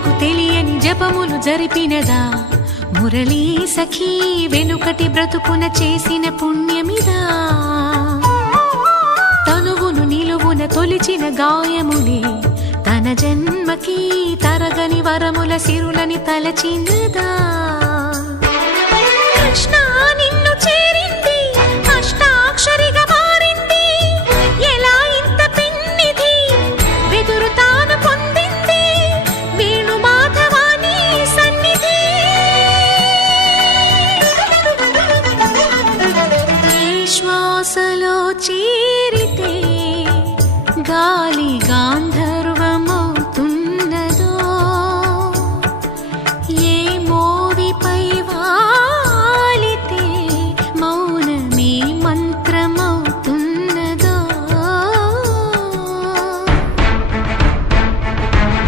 జనులకు తెలియని జపములు జరిపినదా మురళీ సఖీ వెనుకటి బ్రతుకున చేసిన పుణ్యమిదా తనువును నిలువున తొలిచిన గాయములే తన జన్మకి తరగని వరముల సిరులని తలచినదా కృష్ణ